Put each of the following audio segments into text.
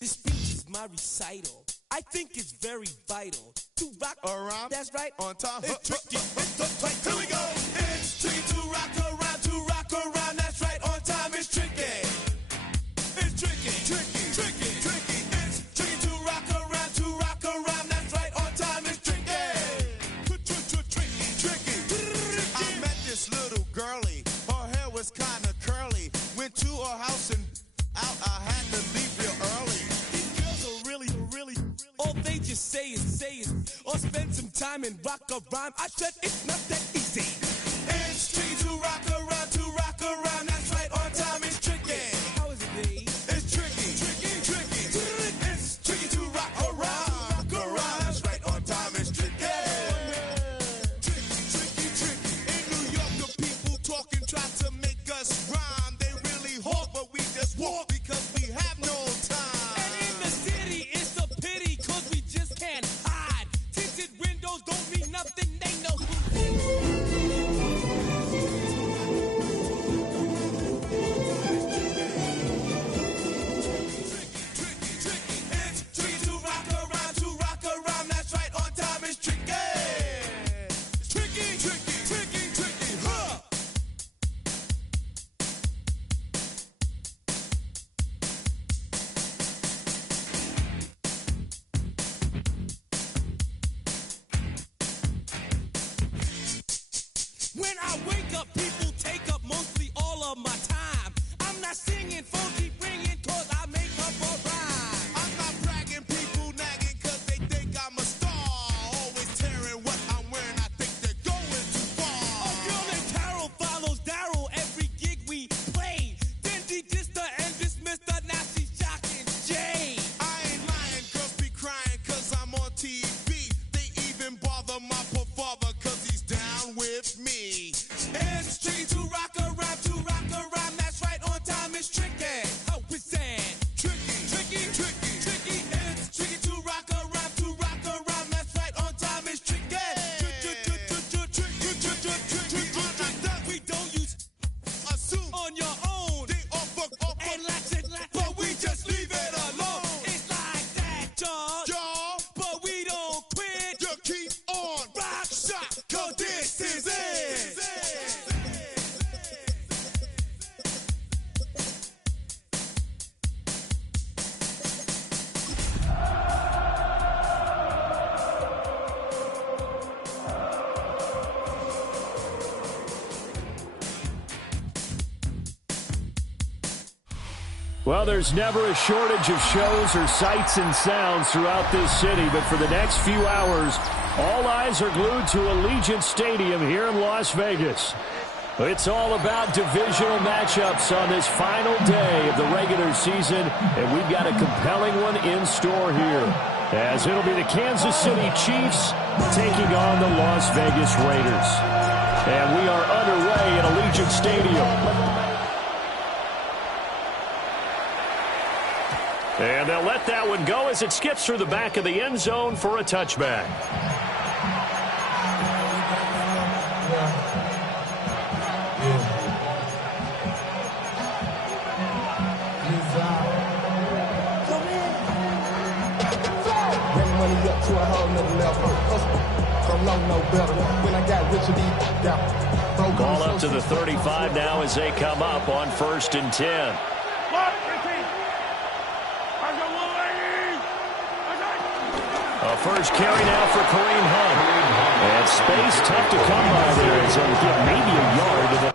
This speech is my recital. I think it's very vital to rock around. That's right, on time. It's tricky. It's the place. Here we go. It's tricky to rock around. To rock around. That's right, on time. It's tricky. It's tricky. Tricky. Tricky. Tricky. It's tricky to rock around. To rock around. That's right, on time. It's tricky. Tricky. Tricky. I met this little girlie. Her hair was kind of curly. Went to her house and out. I had to leave real early. All they just say is, or spend some time and rock a rhyme. I said it's not that easy. It's tricky to rock around, that's right, on time it's tricky. How is it, babe? It's tricky. It's tricky to rock around, that's right, on time it's tricky. Tricky. In New York, the people talking try to make us rhyme. They really hard, but we just walk because we have no time. And in the city, it's a pity, cause we just can't hide. Tinted windows don't mean nothing, they know who. Tricky. It's tricky to rock around, that's right, on time it's tricky. Tricky, huh? When I wake up, people take up mostly all of my time. I'm not singing, phone keep ringing, cause I make up a rhyme. I'm not bragging, people nagging, cause they think I'm a star. Always tearing what I'm wearing, I think they're going too far. A girl named Carol follows Daryl every gig we play. Then dissed her and dismissed her, now she's shocking Jay. I ain't lying, girls be crying, cause I'm on TV. They even bother my poor father, cause he's down with me. It's tricky to rock around, that's right, on time it's tricky. How is that? Tricky. It's tricky to rock around, that's right, on time it's tricky. We don't use assume on your own. They offer and latch it, but we just leave it alone. It's like that, y'all, but we don't quit. You keep on rock shot, cause this is it. Well, there's never a shortage of shows or sights and sounds throughout this city, but for the next few hours, all eyes are glued to Allegiant Stadium here in Las Vegas. It's all about divisional matchups on this final day of the regular season, and we've got a compelling one in store here, as it'll be the Kansas City Chiefs taking on the Las Vegas Raiders. And we are underway at Allegiant Stadium. And they'll let that one go as it skips through the back of the end zone for a touchback. Ball up to the 35 now as they come up on 1st and 10. A first carry now for Kareem Hunt. And space tough to come by there as he'll get maybe a yard to the...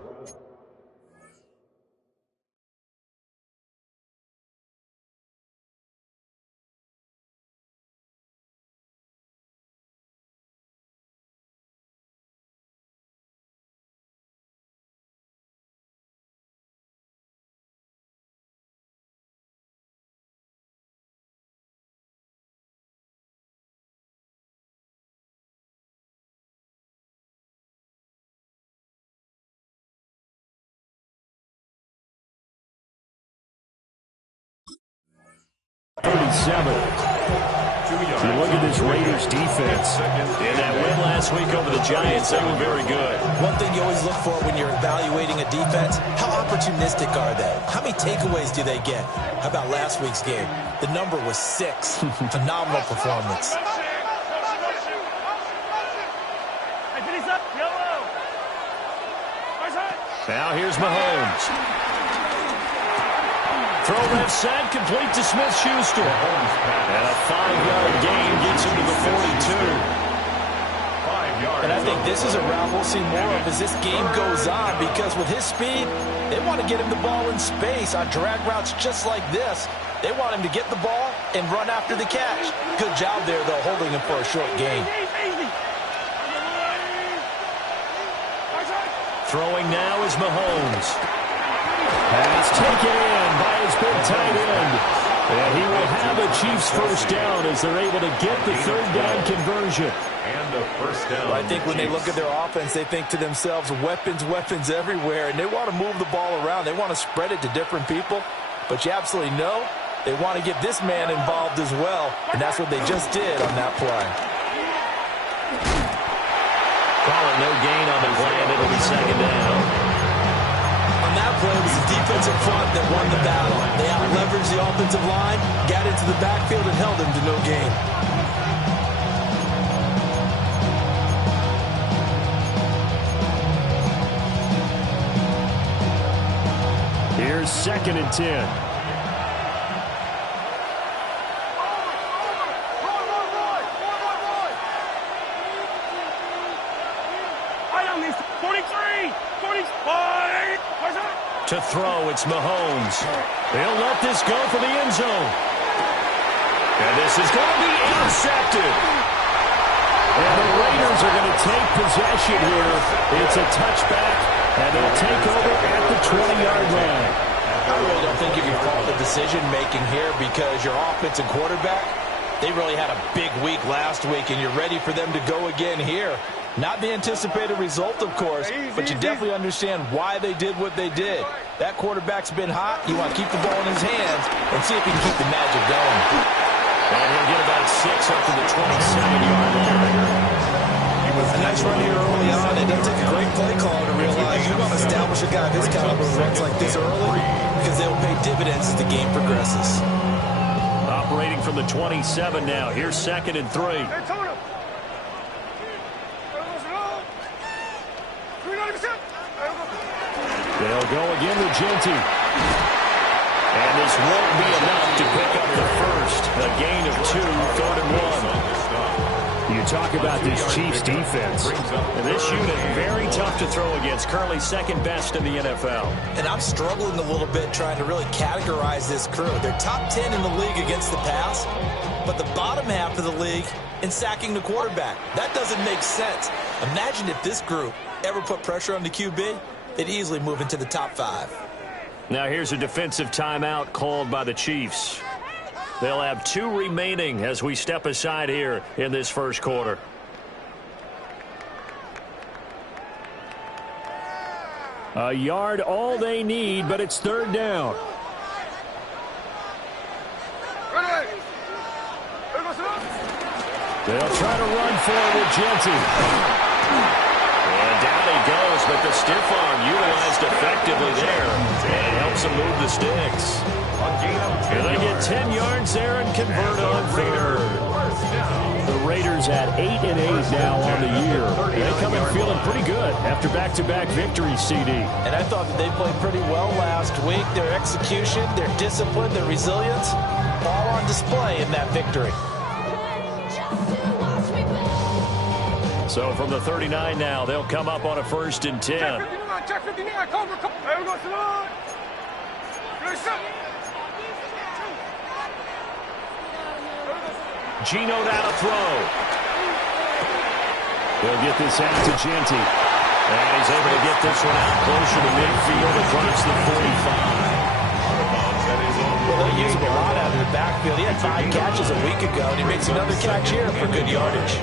You look at this Raiders defense. In that win last week over the Giants, they were very good. One thing you always look for when you're evaluating a defense, how opportunistic are they? How many takeaways do they get? How about last week's game? The number was 6. Phenomenal performance. Now here's Mahomes. Throw left side, complete to Smith-Schuster. And a 5-yard gain gets him to the 42. And I think this is a route we'll see more of as this game goes on, because with his speed, they want to get him the ball in space on drag routes just like this. They want him to get the ball and run after the catch. Good job there, though, holding him for a short gain. Throwing now is Mahomes. Pass taken in by his big tight end. And he will have a Chiefs first down as they're able to get the third down conversion. And a first down. Well, I think when they look at their offense, they think to themselves, weapons, weapons everywhere, and they want to move the ball around. They want to spread it to different people. But you absolutely know they want to get this man involved as well, and that's what they just did on that play. Calling no gain on the play, and it'll be second down. On that play, it was the defensive front that won the battle. They out-leveraged the offensive line, got into the backfield, and held him to no gain. Here's 2nd and 10. To throw, it's Mahomes. They'll let this go for the end zone. And this is going to be intercepted. And the Raiders are going to take possession here. It's a touchback, and they'll take over at the 20-yard line. I really don't think you can fault the decision-making here, because your offensive quarterback, they really had a big week last week, and you're ready for them to go again here. Not the anticipated result, of course, but you definitely understand why they did what they did. That quarterback's been hot. You want to keep the ball in his hands and see if he can keep the magic going. And he'll get about 6 up to the 27-yard line. A nice run here early on. It does take a great play caller to realize you want to establish a guy of his caliber who runs like this early, because they'll pay dividends as the game progresses. Operating from the 27 now. Here's 2nd and 3. They'll go again with Genty. And this won't be enough to pick up the first. A gain of 2, 3rd and 1. You talk about this Chiefs defense. And this unit, very tough to throw against. Currently 2nd best in the NFL. And I'm struggling a little bit trying to really categorize this crew. They're top 10 in the league against the pass, but the bottom half of the league in sacking the quarterback. That doesn't make sense. Imagine if this group ever put pressure on the QB, they'd easily move into the top 5. Now here's a defensive timeout called by the Chiefs. They'll have 2 remaining as we step aside here in this first quarter. A yard all they need, but it's 3rd down. They'll try to run for it with Genty. And down he goes, but the stiff arm utilized effectively there. And it helps him move the sticks. And they get 10 yards there and convert on 3rd. The Raiders at 8-8 now on the year. They come in feeling pretty good after back-to-back victories, CD. And I thought that they played pretty well last week. Their execution, their discipline, their resilience, all on display in that victory. So from the 39 now, they'll come up on a 1st and 10. Geno down to throw. They'll get this out to Genty. And he's able to get this one out closer to midfield across the 45. Well, they use him a lot out of the backfield. He had 5 catches a week ago, and he makes another catch here for good yardage.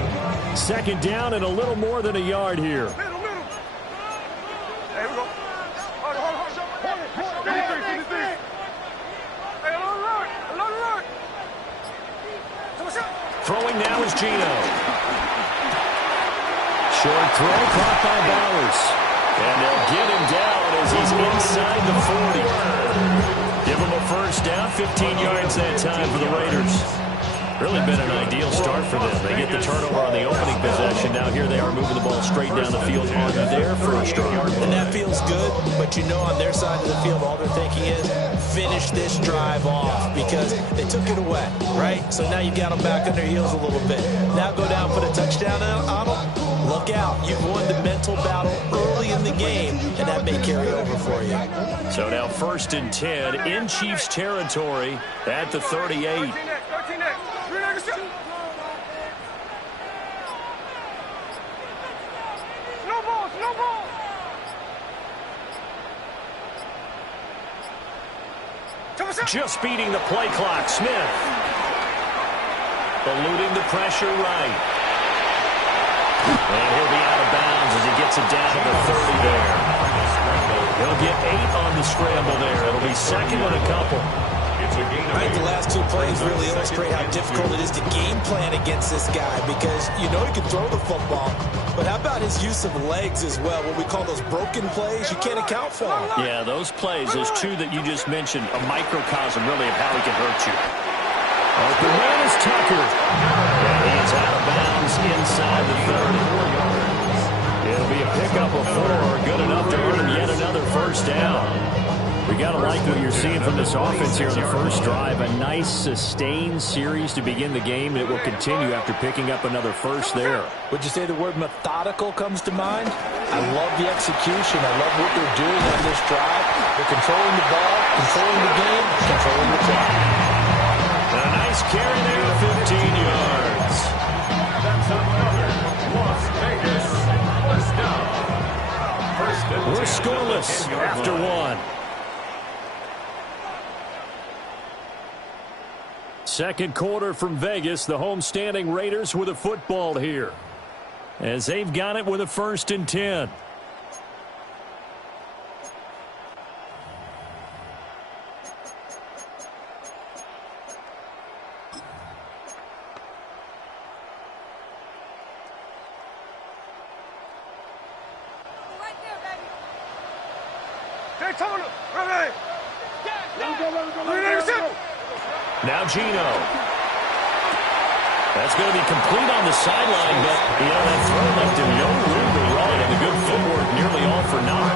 2nd down and a little more than a yard here. Throwing now is Geno. Short throw caught by Bowers. And they'll get him down as he's inside the 40. Give him a first down, 15 yards that time for the Raiders. Really been an ideal start for them. They get the turnover on the opening possession. Now here they are moving the ball straight down the field on their first drive. And that feels good, but you know on their side of the field, all they're thinking is finish this drive off because they took it away, right? So now you got them back on their heels a little bit. Now go down, put a touchdown on them. Look out. You've won the mental battle early in the game, and that may carry over for you. So now 1st and 10 in Chiefs territory at the 38. Just beating the play clock. Smith eluding the pressure right. And he'll be out of bounds as he gets it down to the 30 there. He'll get 8 on the scramble there. It'll be second and a couple. I think the last 2 plays really illustrate how difficult it is to game plan against this guy because you know he can throw the football, but how about his use of legs as well? What we call those broken plays, you can't account for them. Yeah, those plays, those 2 that you just mentioned, a microcosm really of how he can hurt you. Open man is Tucker. And he's out of bounds inside the 30. It'll be a pickup of 4, good enough to earn him yet another first down. We got to like what you're seeing from this offense here in the first drive. A nice, sustained series to begin the game. It will continue after picking up another first there. Would you say the word methodical comes to mind? I love the execution. I love what they're doing on this drive. They're controlling the ball, controlling the game, controlling the clock. And a nice carry there, 15 yards. That's another Las Vegas first down. We're scoreless after 1. Second quarter from Vegas. The homestanding Raiders with a football here as they've got it with a 1st and 10. Now Geno. That's going to be complete on the sideline, but, that throw left him no room to run, and the good footwork nearly all for naught.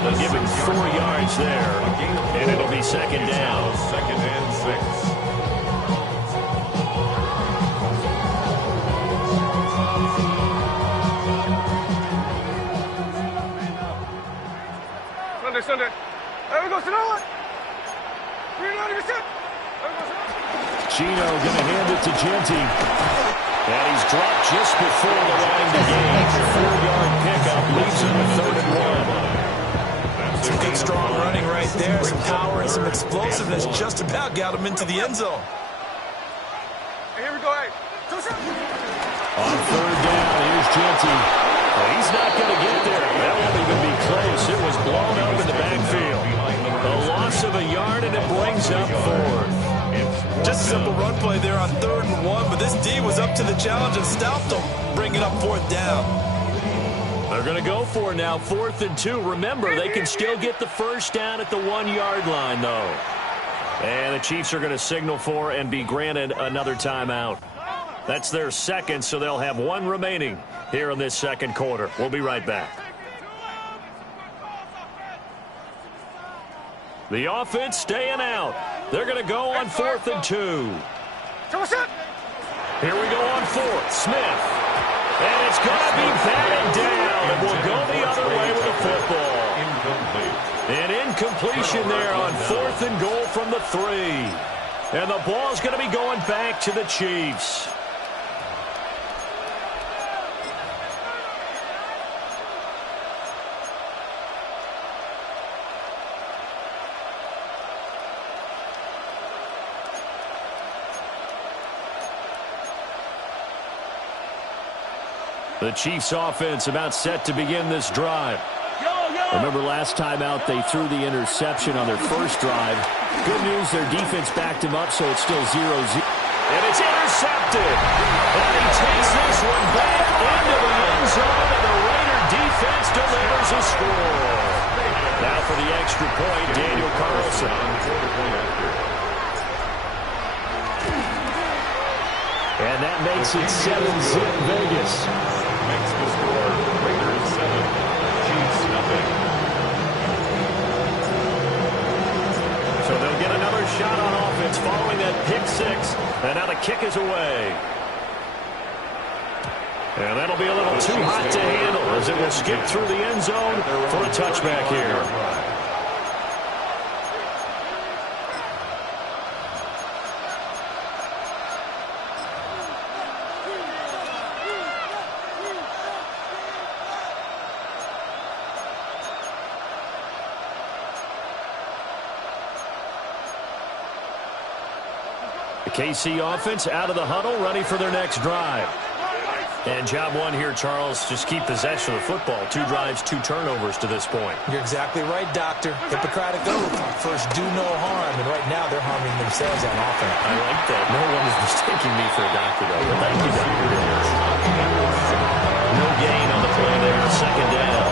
They'll give him 4 yards there, and it'll be second down. 2nd and 6. Sunday. There we go, Sonoma. Geno going to hand it to Genty. And he's dropped just before the line to gain. 4-yard pickup leaves him with 3rd and 1. Some good, strong running right there. Some power and some explosiveness just about got him into the end zone. Hey, here we go, hey. On 3rd down, here's Genty. Well, he's not going to get there. That won't even be close. It was blown up in the backfield. A loss of a yard, and it brings up 4th. Just a simple run play there on 3rd and 1, but this D was up to the challenge and stopped him, bringing up 4th down. They're going to go for now 4th and 2. Remember, they can still get the first down at the 1-yard line, though. And the Chiefs are going to signal for and be granted another timeout. That's their second, so they'll have 1 remaining here in this second quarter. We'll be right back. The offense staying out. They're going to go on 4th and 2. Here we go on 4th. Smith. And it's going to be batted down. And we'll go the other way with the football. An incompletion there on 4th and goal from the 3. And the ball's going to be going back to the Chiefs. The Chiefs offense about set to begin this drive. Remember last time out they threw the interception on their first drive. Good news, their defense backed him up, so it's still 0-0. And it's intercepted. And he takes this one back into the end zone, and the Raider defense delivers a score. Now for the extra point, Daniel Carlson. And that makes it 7-zip Vegas. Makes the score Raiders 7, Chiefs nothing. So they'll get another shot on offense following that pick six. And now the kick is away. And that'll be a little too hot to handle as it will skip through the end zone for a touchback here. The KC offense out of the huddle, ready for their next drive. And job one here, Charles, just keep possession of the football. 2 drives, 2 turnovers to this point. You're exactly right, Doctor. Hippocratic oath. First, do no harm. And right now, they're harming themselves on offense. I like that. No one is mistaking me for a doctor, though. But thank you, Doctor. No gain on the play there. Second down.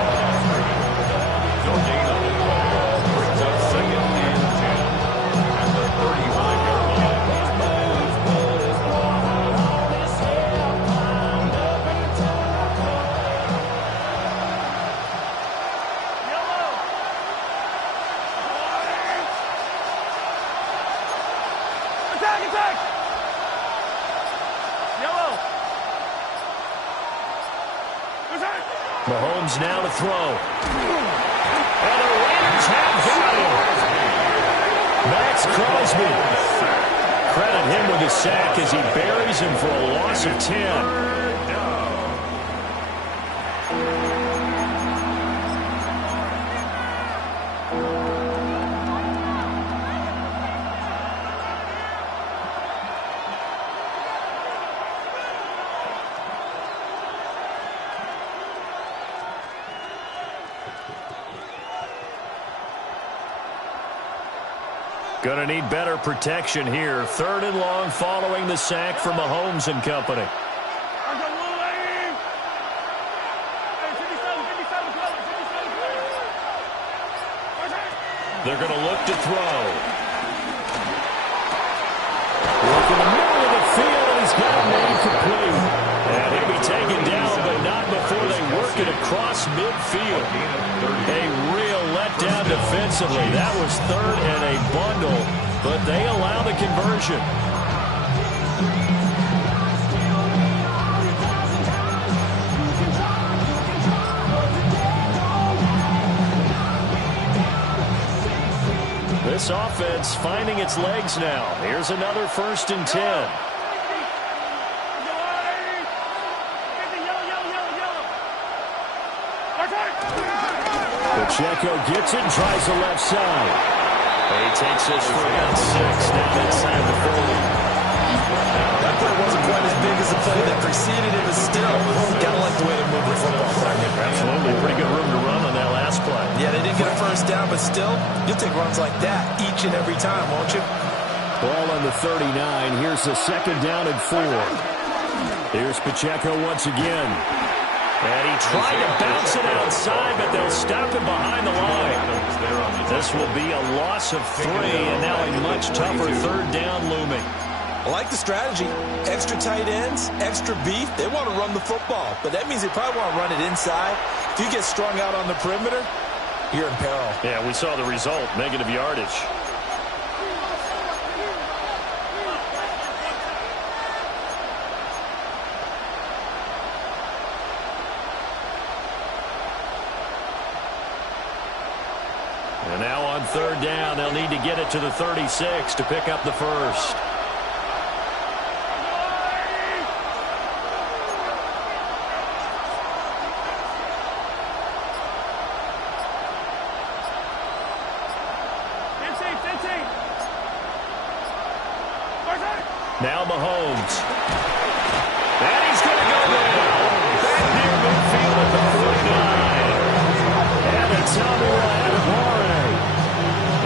No gain on the ball. Brings up 2nd and 10 at the 35-yard line. Attack! Yellow! Mahomes now to throw. And the Raiders have got him. Max Crosby. Credit him with a sack as he buries him for a loss of 10. Going to need better protection here. 3rd and long following the sack from Mahomes and company. They're going to look to throw. Look in the middle of the field, and he's got it made complete. And he'll be taken down, but not before they work it across midfield. A real letdown defensively. That was 3rd and a bundle, but they allow the conversion. This offense finding its legs now. Here's another 1st and 10. Pacheco gets it and tries the left side. He takes this for about 6 down inside the 40. That play wasn't quite as big as the play that preceded it, but still, gotta like the way they move the football. Absolutely. Pretty good room to run on that last play. Yeah, they didn't get a first down, but still, you'll take runs like that each and every time, won't you? Ball on the 39. Here's the 2nd down and 4. Here's Pacheco once again. And he tried to bounce it outside, but they'll stop him behind the line. This will be a loss of 3, and now a much tougher 3rd down looming. I like the strategy. Extra tight ends, extra beef. They want to run the football, but that means they probably want to run it inside. If you get strung out on the perimeter, you're in peril. Yeah, we saw the result, negative yardage. And now on 3rd down, they'll need to get it to the 36 to pick up the first. Now Mahomes. And he's going to go down. Back near midfield at the 49. And it's Samuel Adebawore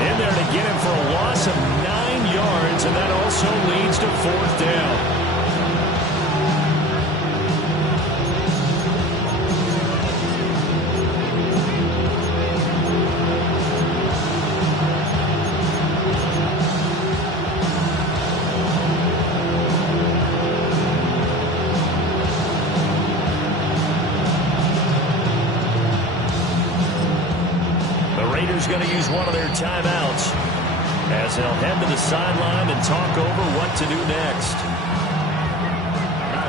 in there to get him for a loss of 9 yards, and that also leads to 4th down. Going to use one of their timeouts as they'll head to the sideline and talk over what to do next.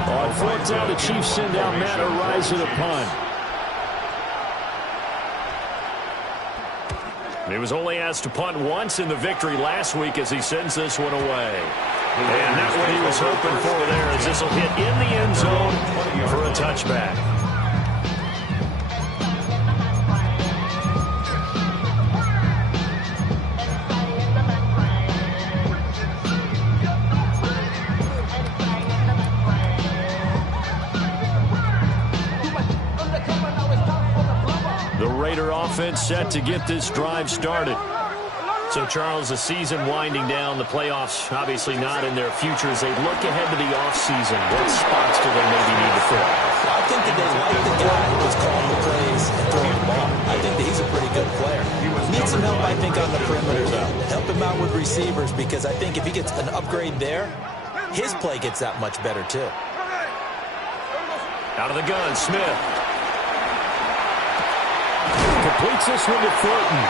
On 4th down, the Chiefs send out Matt Araiza to punt. He was only asked to punt once in the victory last week as he sends this one away. And not what he was hoping for there, as this will hit in the end zone for a touchback. Offense set to get this drive started. So, Charles, the season winding down, the playoffs obviously not in their future. As they look ahead to the offseason, what spots do they maybe need to fill? I think that they like the guy who's calling the plays and throwing the ball. I think that he's a pretty good player. Needs some help, I think, on the perimeter, though. Help him out with receivers, because I think if he gets an upgrade there, his play gets that much better, too. Out of the gun, Smith. Completes this one to Thornton.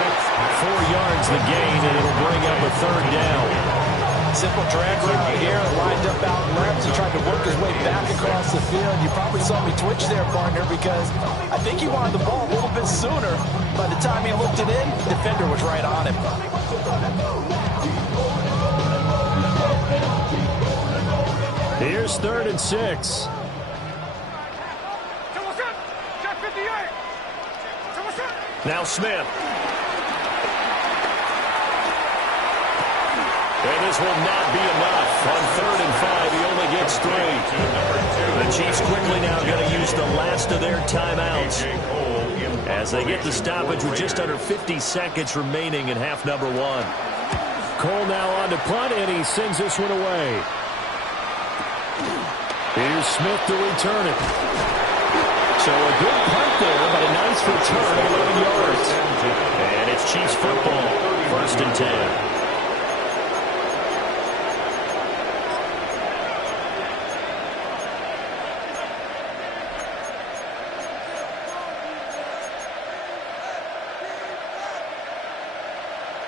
4 yards the gain, and it'll bring up a 3rd down. Simple drag route here, lined up out left. He tried to work his way back across the field. You probably saw me twitch there, partner, because I think he wanted the ball a little bit sooner. By the time he looked it in, the defender was right on him. Here's 3rd and 6. Now Smith. And this will not be enough. On 3rd and 5, he only gets 3. The Chiefs quickly now going to use the last of their timeouts as they get the stoppage with just under 50 seconds remaining in half number 1. Cole now on to punt, and he sends this one away. Here's Smith to return it. So a good punt there, but a nice return, 11 yards. And it's Chiefs football, 1st and 10.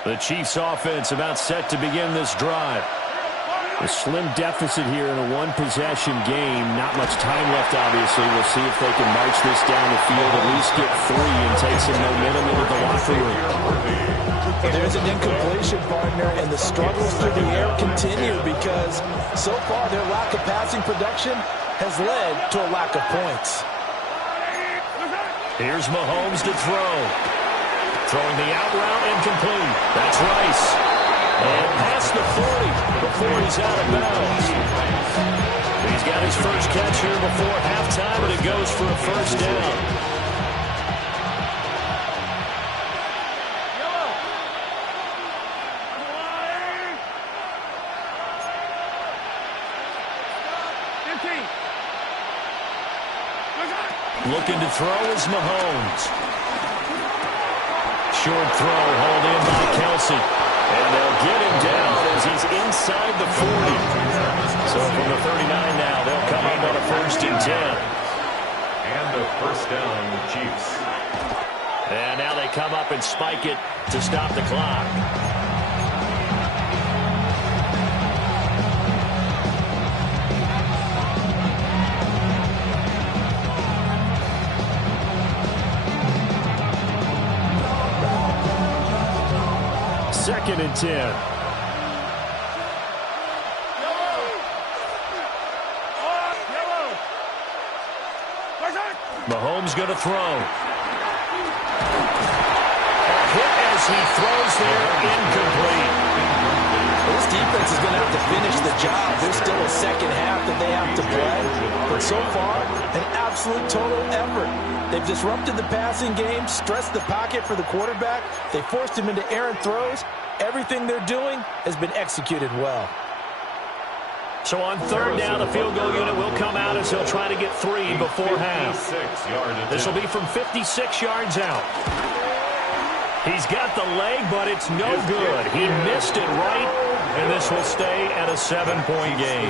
The Chiefs offense about set to begin this drive. A slim deficit here in a one-possession game. Not much time left, obviously. We'll see if they can march this down the field, at least get 3 and take some momentum into the locker room. There's an incompletion, partner, and the struggles through the air continue because so far their lack of passing production has led to a lack of points. Here's Mahomes to throw. Throwing the out route incomplete. That's Rice. And past the 40 before he's out of bounds. He's got his first catch here before halftime, and it goes for a 1st down. Looking to throw is Mahomes. Short throw, hauled in by Kelsey. And they'll get him down as he's inside the 40. So from the 39 now, they'll come up on a 1st and 10. And a 1st down, Chiefs. And now they come up and spike it to stop the clock. Second and 10. Mahomes going to throw. A hit as he throws there, incomplete. This defense is going to have to finish the job. There's still a second half that they have to play. But so far, an absolute total effort. They've disrupted the passing game, stressed the pocket for the quarterback. They forced him into errant throws, Everything they're doing has been executed well. So on third down, the field goal unit will come out as he'll try to get 3 before half. This will be from 56 yards out. He's got the leg, but it's no good. He missed it right, and this will stay at a 7-point game.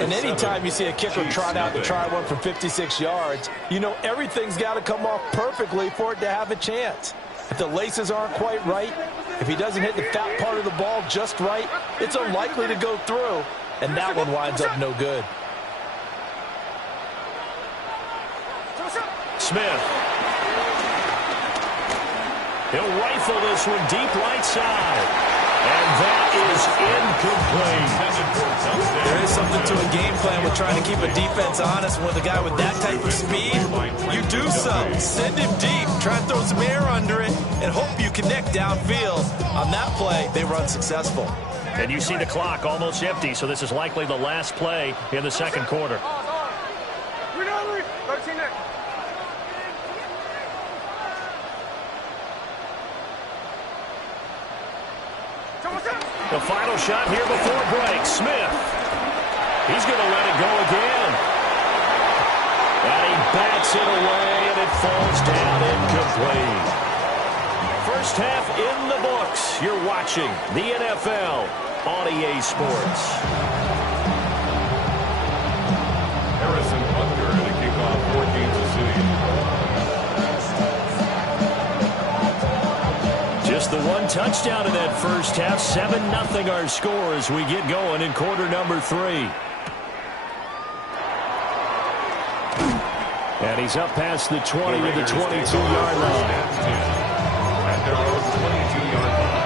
And anytime you see a kicker trot out to try one from 56 yards, you know everything's got to come off perfectly for it to have a chance. If the laces aren't quite right, if he doesn't hit the fat part of the ball just right, it's unlikely to go through, and that one winds up no good. Smith. He'll rifle this one deep right side. And that is incomplete. There is something to a game plan with trying to keep a defense honest. With a guy with that type of speed, you do something. Send him deep. Try and throw some air under it and hope you connect downfield. On that play, they run successful. And you see the clock almost empty, so this is likely the last play in the second quarter. The final shot here before break. Smith. He's going to let it go again. And he bats it away, and it falls down incomplete. First half in the books. You're watching the NFL on EA Sports. Harrison Butker to kick off for Kansas City. Just the one touchdown in that first half. 7-0 our score as we get going in quarter number 3. And he's up past the 20 to the 22-yard line. At their own 22-yard line.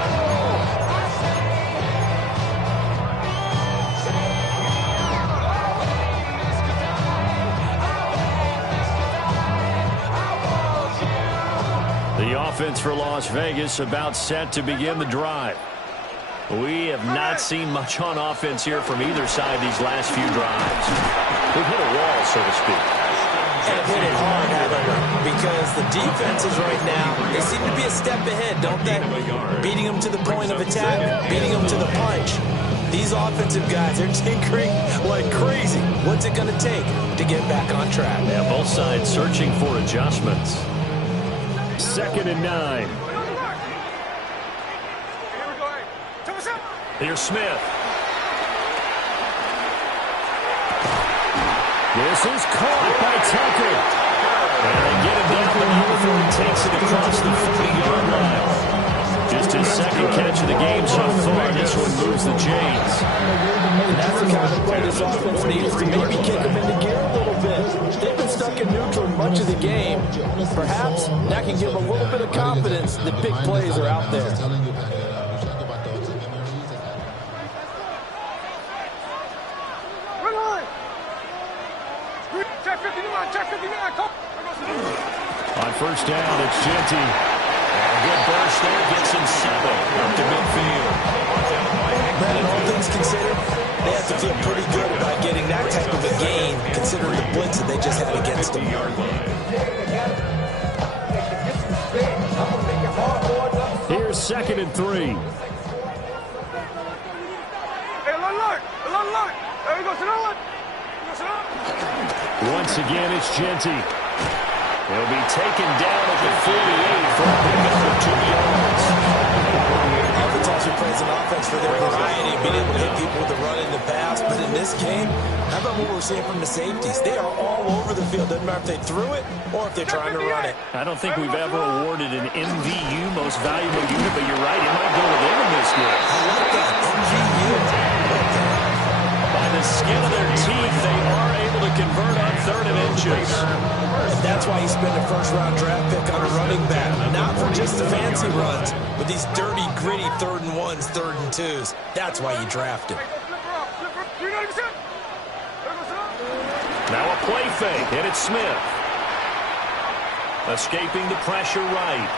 The offense for Las Vegas about set to begin the drive. We have not seen much on offense here from either side these last few drives. We've hit a wall, so to speak. And hit it hard, haven't we? Because the defenses right now, they seem to be a step ahead, don't they? Beating them to the point of attack, beating them to the punch. These offensive guys are tinkering like crazy. What's it going to take to get back on track? Yeah, both sides searching for adjustments. 2nd and 9. Here's Smith. This is caught by Tucker. And they get him down the middle before he takes it across the 40-yard line. Just his second catch of the game so far. This one moves the chains. And that's the kind of play this offense needs to maybe kick them into gear a little bit. They've been stuck in neutral much of the game. Perhaps that can give them a little bit of confidence that big plays are out there. On first down, it's Genty. And a good burst there gets him 7 up to midfield. And all things considered, they have to feel pretty good about getting that type of a gain, considering the blitz that they just had against them. Here's 2nd and 3. Once again, it's Genty. He'll be taken down at the 48 for a pickup of 2 yards. Offense also plays an offense for their variety, being able to hit people with the run in the pass. But in this game, how about what we're seeing from the safeties? They are all over the field. Doesn't matter if they threw it or if they're trying to run it. I don't think we've ever awarded an MVU, most valuable unit, but you're right, it might go with them in this game. I like that, MVU. By the skin of their teeth, they are able to convert on 3rd and inches. And that's why you spend a first-round draft pick on a running back. Not for just the fancy runs, but these dirty, gritty 3rd and 1s, 3rd and 2s. That's why you draft him. Now a play fake, and it's Smith. Escaping the pressure right.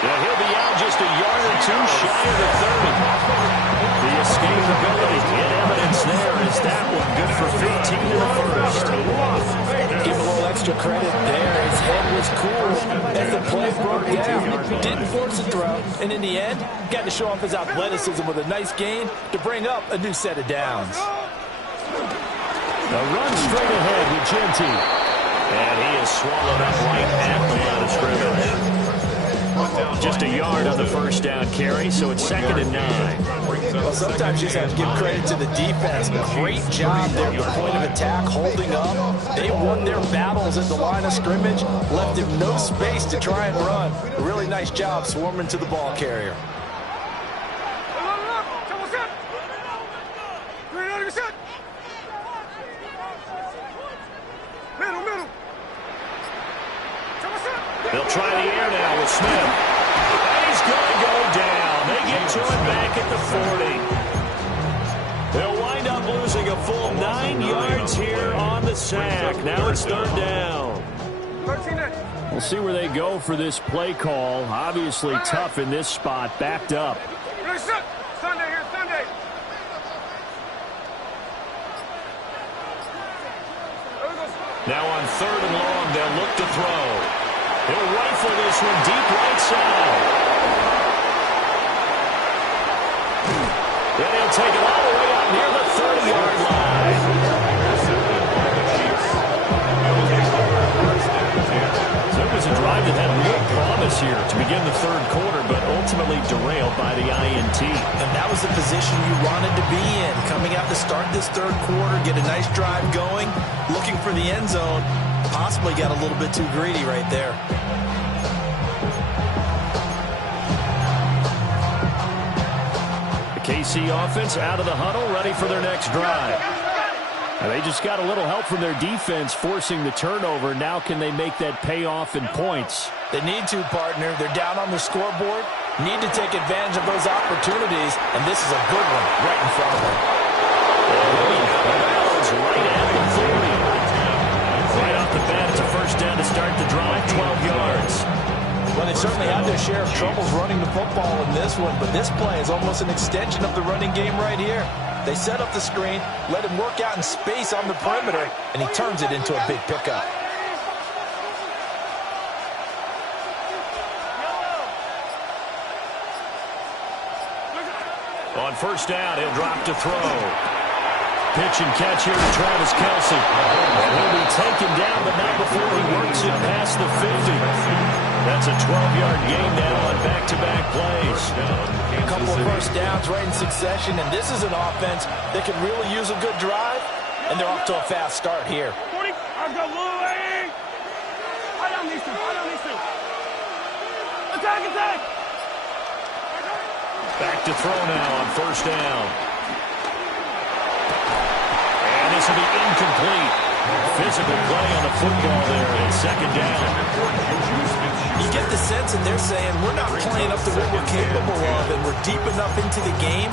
Yeah, he'll be out just a yard or 2 shy of the 30. The escapability in evidence there is that one good for 15 in the first. Give him a little extra credit there. His head was cool as the play broke down. Didn't force a throw, and in the end, got to show off his athleticism with a nice gain to bring up a new set of downs. A run straight ahead with Genty. And he is swallowed up right at the line of scrimmage. Just a yard on the first down carry, so it's 2nd and 9. Well, sometimes you just have to give credit to the defense. Great job there at the point of attack, holding up. They won their battles at the line of scrimmage, left him no space to try and run. A really nice job swarming to the ball carrier. They'll try the air now with Smith. And he's going to go down. They get to him back at the 40. They'll wind up losing a full 9 yards here on the sack. Now it's 3rd down. We'll see where they go for this play call. Obviously tough in this spot, backed up. Sunday here, Sunday. Now on 3rd and long, they'll look to throw. He'll rifle this one deep right side. Then he'll take it all the way out near the 30-yard line. So it was a drive that had real promise here to begin the 3rd quarter, but ultimately derailed by the INT. And that was the position you wanted to be in. Coming out to start this 3rd quarter, get a nice drive going, looking for the end zone. Possibly got a little bit too greedy right there. The KC offense out of the huddle, ready for their next drive. And they just got a little help from their defense forcing the turnover. Now can they make that pay off in points? They need to, partner. They're down on the scoreboard. Need to take advantage of those opportunities, and this is a good one right in front of them. Right at the 40. Right off the bat, it's a first down to start the drive, 12 yards. Well, they certainly had their share of troubles running the football in this one, but this play is almost an extension of the running game right here. They set up the screen, let him work out in space on the perimeter, and he turns it into a big pickup. On first down, he'll drop to throw. Pitch and catch here to Travis Kelce. He'll be taken down, but not before he works it past the 50. That's a 12-yard gain now on back-to-back plays. A couple of first downs right in succession, and this is an offense that can really use a good drive, and they're off to a fast start here. 40, I've got Louis. I don't need to. Attack, attack. Back to throw now on first down. And this will be incomplete. Physical play on the football there at 2nd down. You get the sense that they're saying we're not playing up to what we're capable of, and we're deep enough into the game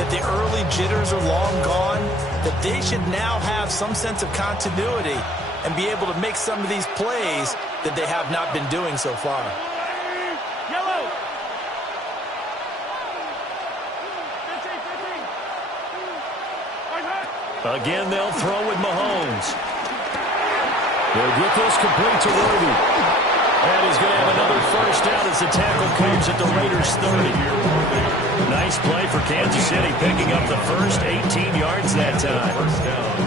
that the early jitters are long gone, that they should now have some sense of continuity and be able to make some of these plays that they have not been doing so far. Yellow. 15. Again, they'll throw with Mahomes. They'll get this complete to Worthy. And he's going to have another first down as the tackle comes at the Raiders' 30. Nice play for Kansas City, picking up the first 18 yards that time.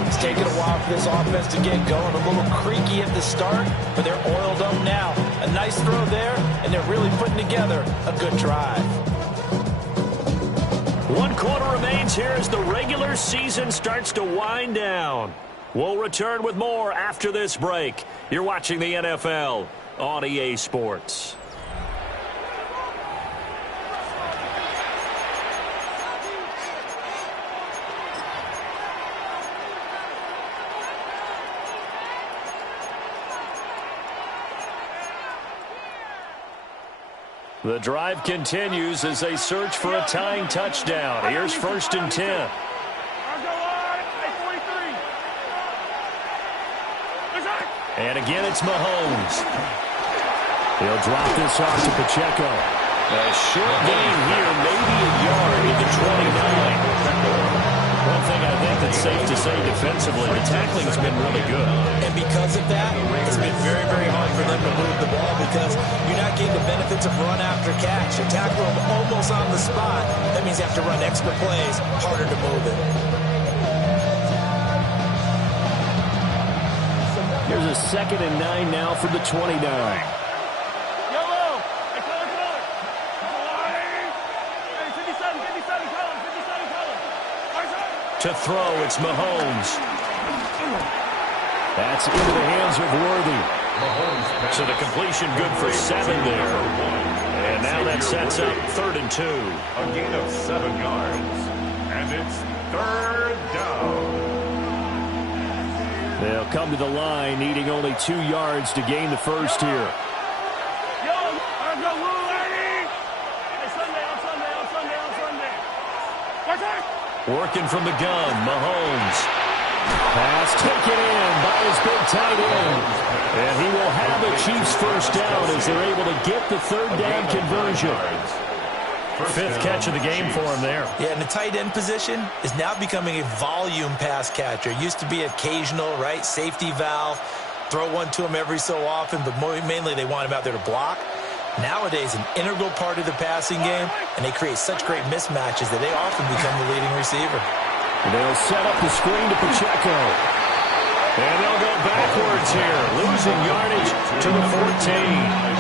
It's taken a while for this offense to get going. A little creaky at the start, but they're oiled up now. A nice throw there, and they're really putting together a good drive. 1 quarter remains here as the regular season starts to wind down. We'll return with more after this break. You're watching the NFL on EA Sports. The drive continues as they search for a tying touchdown. Here's 1st and 10. I'll go on. 43. And again, it's Mahomes. He'll drop this off to Pacheco. A short gain here, maybe a yard at the 29. One thing I think it's safe to say defensively, the tackling has been really good. And because of that, it's been very, very hard for them to move the ball because you're not getting the benefits of run after catch. You tackle them almost on the spot. That means you have to run extra plays, harder to move it. Here's a 2nd and 9 now from the 29. Yellow. Hey, color. Hey, 57, color. 57, color. To throw, it's Mahomes. That's into the hands of Worthy. So the completion good for 7 there. And now that sets up 3rd and 2. A gain of 7 yards. And it's 3rd down. They'll come to the line, needing only 2 yards to gain the first here. Yo, I go Woo, lady. Hey, Sunday. What's that? Working from the gun, Mahomes. Pass taken in by his big tight end. And he will have the Chiefs first down as they're able to get the 3rd down conversion. 5th catch of the game for him there. Yeah, and the tight end position is now becoming a volume pass catcher. It used to be occasional, right? Safety valve, throw one to him every so often, but mainly they want him out there to block. Nowadays, an integral part of the passing game, and they create such great mismatches that they often become the leading receiver. They'll set up the screen to Pacheco. And they'll go backwards here, losing yardage to the 14.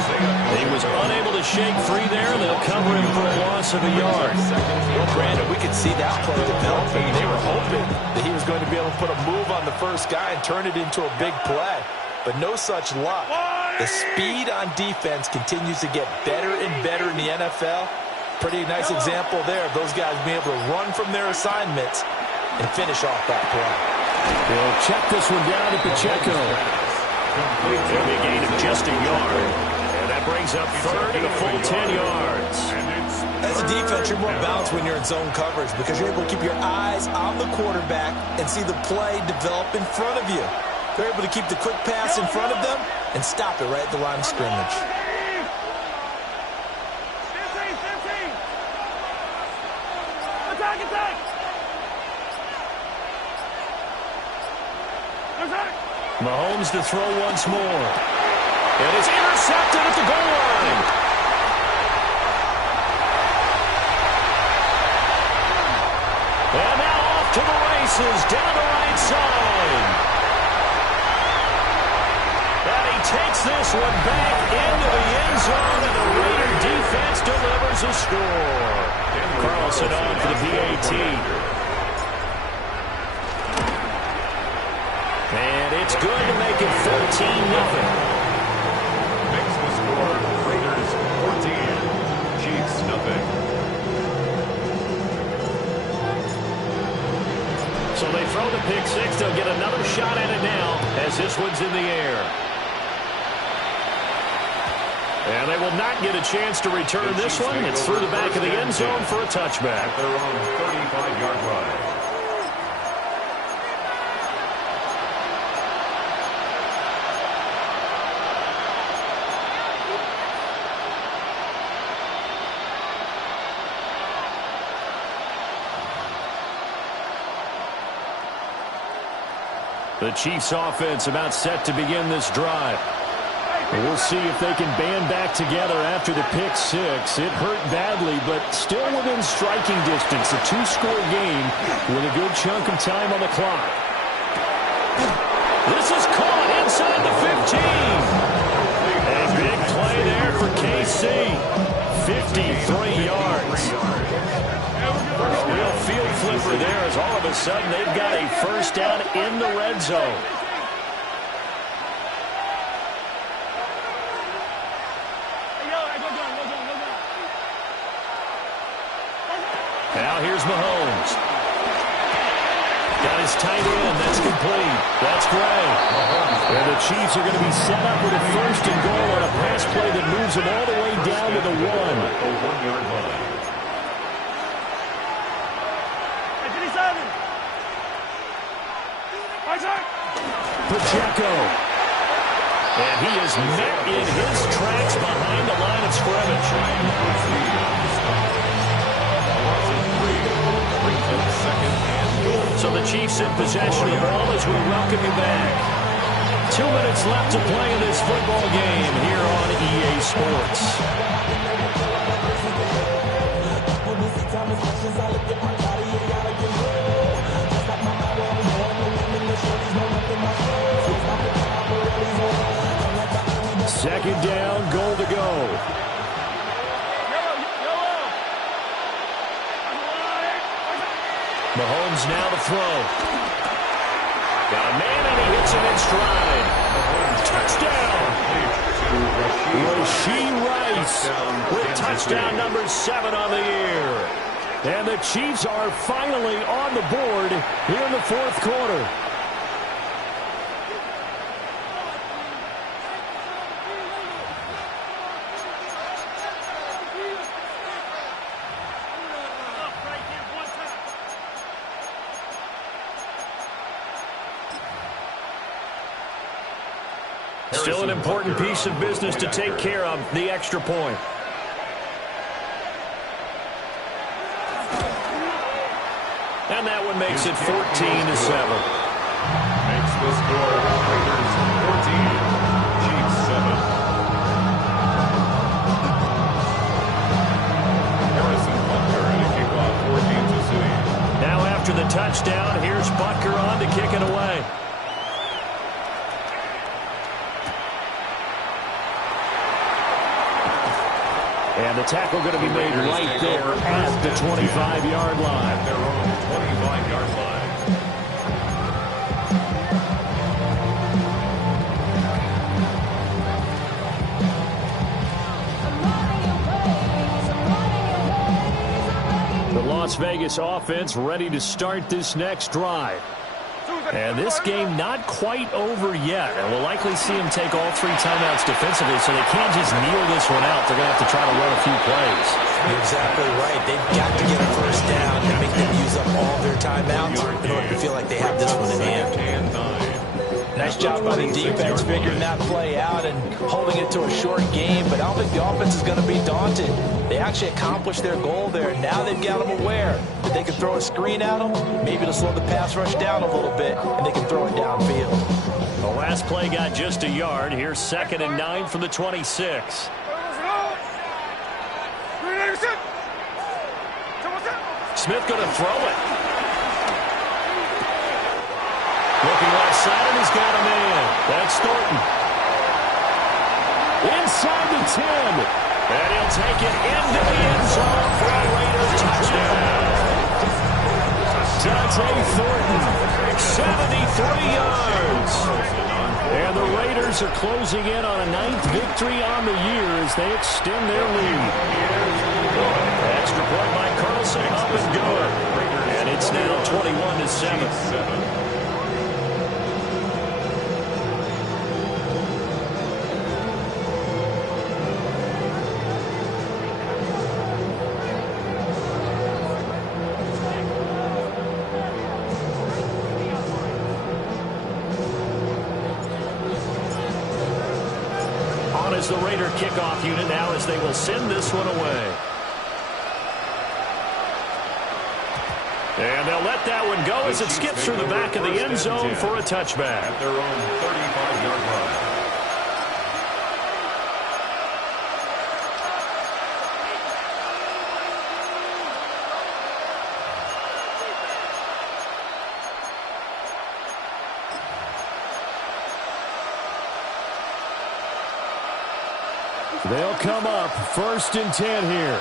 He was unable to shake free there. They'll cover him for a loss of a yard. Well, Brandon, we could see that play developing. They were hoping that he was going to be able to put a move on the first guy and turn it into a big play. But no such luck. The speed on defense continues to get better and better in the NFL. Pretty nice example there of those guys being able to run from their assignments and finish off that play. They'll check this one down to Pacheco. They'll be a gain of just a yard. And that brings up 3rd and a full 10 yards. As a defense, you're more balanced when you're in zone coverage because you're able to keep your eyes on the quarterback and see the play develop in front of you. They're able to keep the quick pass in front of them and stop it right at the line of scrimmage. 15. Attack. Mahomes to throw once more. And it's intercepted at the goal line. And now off to the races, down the right side. And he takes this one back into the end zone, and the Raider defense delivers a score. Carlson on for the PAT. And it's good to make it 14-0. Makes the score Raiders 14, Chiefs nothing. So they throw the pick six. They'll get another shot at it now as this one's in the air. And they will not get a chance to return this one. It's through the back of the end zone for a touchback. At their own 35-yard line. The Chiefs offense about set to begin this drive. We'll see if they can band back together after the pick six. It hurt badly, but still within striking distance. A 2-score game with a good chunk of time on the clock. This is caught inside the 15. A big play there for KC. 53 yards. Real field flipper there as all of a sudden they've got a first down in the red zone. Now here's Mahomes. Got his tight end. That's complete. That's Gray. And the Chiefs are going to be set up with a first and goal on a pass play that moves them all the way down to the 1. The 1-yard line. Pacheco. And he is met in his tracks behind the line of scrimmage. So the Chiefs in possession of the ball as we welcome you back. 2 minutes left to play in this football game here on EA Sports. Second down, goal to go. Mahomes now to throw. Got a man and he hits him in stride. Touchdown. Rashee Rice with touchdown number 7 on the year. And the Chiefs are finally on the board here in the fourth quarter. Still an important piece of business to take care of, the extra point. And that one makes it 14-7. Makes the score Raiders 14, Chiefs 7. Harrison Butker in a kickoff for Kansas City. Now after the touchdown, here's Butker on to kick it away. And the tackle going to be made right there at the 25-yard line. At their own 25-yard line. The Las Vegas offense ready to start this next drive. And this game not quite over yet. And we'll likely see him take all 3 timeouts defensively, so they can't just kneel this one out. They're going to have to try to run a few plays. You're exactly right. They've got to get a first down and make them use up all their timeouts in order to feel like they have this one in hand. Nice job by the defense figuring that play out and holding it to a short game, but I don't think the offense is going to be daunted. They actually accomplished their goal there. Now they've got them aware that they can throw a screen at them, maybe to slow the pass rush down a little bit, and they can throw it downfield. The last play got just a yard. Here's 2nd and 9 from the 26. Smith going to throw it. Looking left side, and he's got a man. That's Thornton. Inside the 10. And he'll take it into the end zone for a Raider touchdown. Dante Thornton, 73 yards. And the Raiders are closing in on a 9th victory on the year as they extend their lead. Extra point by Carlson, up and good. And it's now 21-7. Is the Raider kickoff unit now as they will send this one away. And they'll let that one go as it skips through the back of the end zone for a touchback. At their own 35-yard line. They'll come up 1st and 10 here.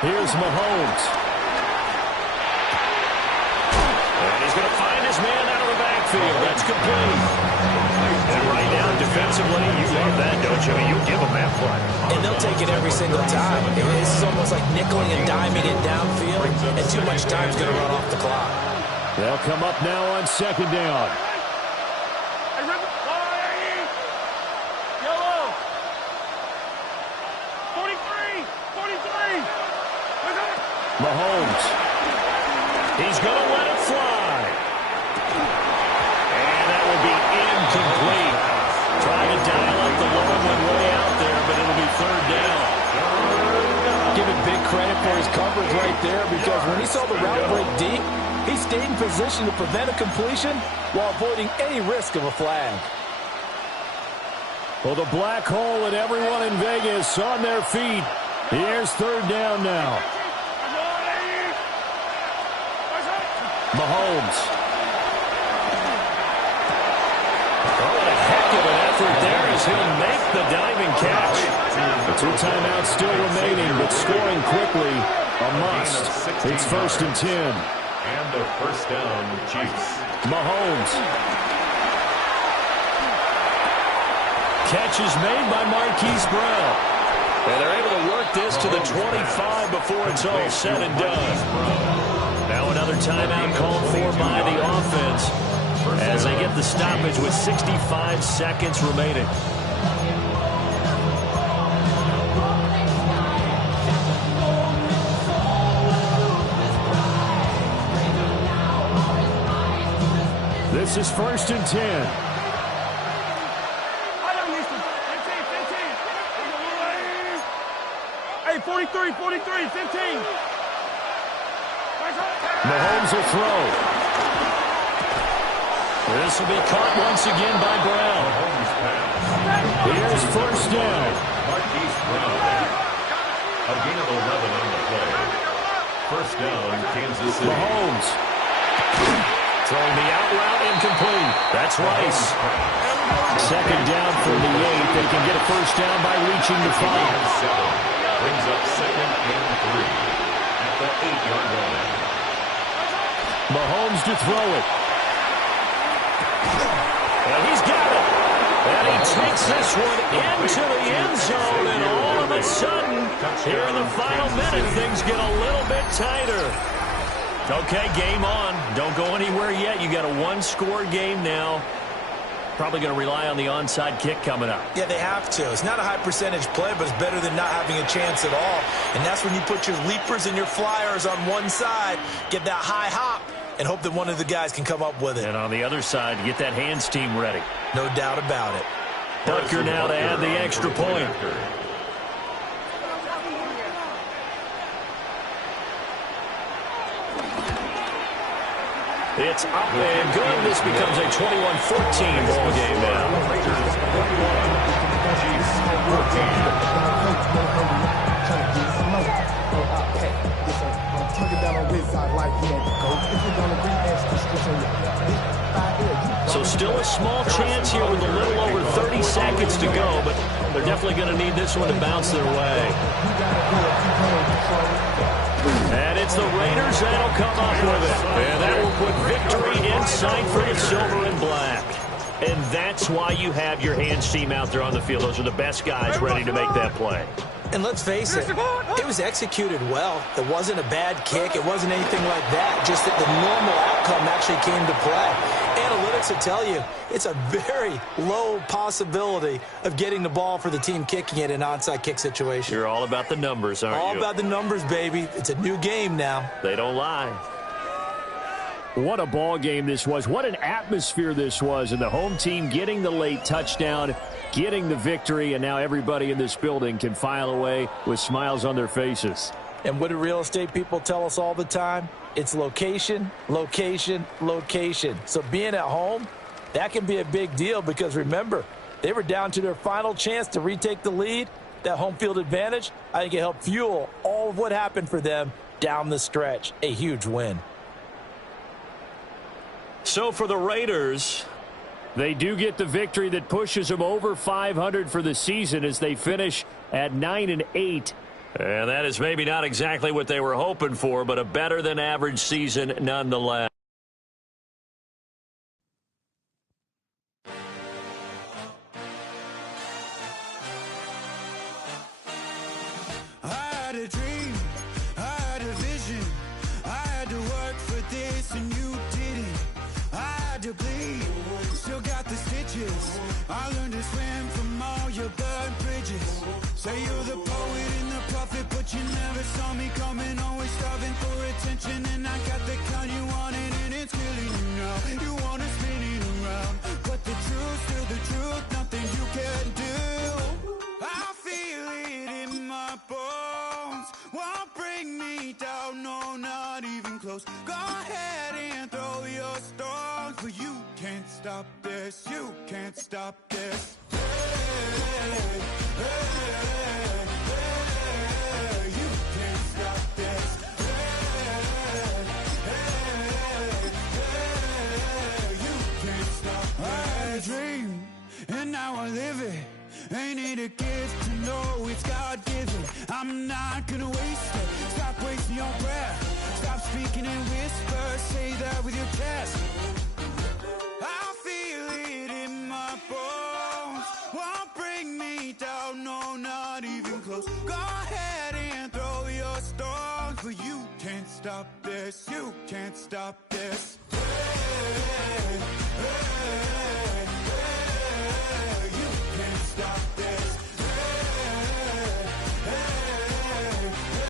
Here's Mahomes. And he's going to find his man out of the backfield. That's complete. And right now, defensively, you love that, don't you? I mean, you give them that play. And they'll take it every single time. This is almost like nickeling and diming it downfield, and too much time's going to run off the clock. They'll come up now on 2nd down. Mahomes. He's going to let it fly. And that will be incomplete. Trying to dial up the long one way out there, but it'll be third down. Give him big credit for his coverage right there, because when he saw the route break deep, he stayed in position to prevent a completion while avoiding any risk of a flag. Well, the black hole and everyone in Vegas on their feet. Here's third down now. Mahomes. Oh, what a heck of an effort there as he'll make the diving catch. The 2 timeouts still remaining, but scoring quickly, a must. It's 1st and 10. And a first down, Chiefs. Mahomes. Catch is made by Marquise Brown. And they're able to work this to the 25 before it's all said and done. Now another timeout called for by the offense as they get the stoppage with 65 seconds remaining. This is 1st and 10. Hey, 43, 15. Mahomes will throw. This will be caught once again by Brown. Here's first down. Marquise Brown. A gain of 11 on the play. First down, Kansas City. Mahomes. Throwing the out route incomplete. That's Rice. Second down from the 8. They can get a first down by reaching the 5. Brings up 2nd and 3 at the 8-yard line. Mahomes to throw it. And he's got it. And he takes this one into the end zone. And all of a sudden, here in the final minute, things get a little bit tighter. Okay, game on. Don't go anywhere yet. You got a 1-score game now. Probably going to rely on the onside kick coming up. Yeah, they have to. It's not a high percentage play, but it's better than not having a chance at all. And that's when you put your leapers and your flyers on one side, get that high hop, and hope that one of the guys can come up with it. And on the other side, get that hands team ready. No doubt about it. Butker now to add the extra point. It's up and good. This becomes a 21-14 ball game now. So still a small chance here with a little over 30 seconds to go, but they're definitely going to need this one to bounce their way. And it's the Raiders that'll come up with it. And that will put victory in sight for the silver and black. And that's why you have your hands team out there on the field. Those are the best guys ready to make that play. And let's face it, it was executed well. It wasn't a bad kick. It wasn't anything like that. Just that the normal outcome actually came to play. Analytics will tell you it's a very low possibility of getting the ball for the team kicking it in an onside kick situation. You're all about the numbers, aren't you? All about the numbers, baby. It's a new game now. They don't lie. What a ball game this was. What an atmosphere this was. And the home team getting the late touchdown, getting the victory, and now everybody in this building can file away with smiles on their faces. And what do real estate people tell us all the time? It's location, location, location. So being at home, that can be a big deal because, remember, they were down to their final chance to retake the lead. That home field advantage, I think it helped fuel all of what happened for them down the stretch. A huge win. So for the Raiders, they do get the victory that pushes them over 500 for the season as they finish at 9-8. And that is maybe not exactly what they were hoping for, but a better than average season nonetheless. I had a dream, I had a vision, I had to work for this and you didn't. I had to bleed, still got the stitches. I learned to swim from all your burnt bridges. Say you're the poet and the prophet, but you never saw me coming, always starving. bones won't bring me down, no, not even close. Go ahead and throw your stones, but you can't stop this, you can't stop this. Hey, hey, hey, you can't stop this. Hey, hey, hey, you can't stop this. I had a dream, and now I live it. Ain't it a gift to know it's God-given? I'm not gonna waste it. Stop wasting your breath. Stop speaking in whispers. Say that with your chest. I feel it in my bones. Won't bring me down, no, not even close. Go ahead and throw your stones, but you can't stop this. You can't stop this. Hey, hey, hey.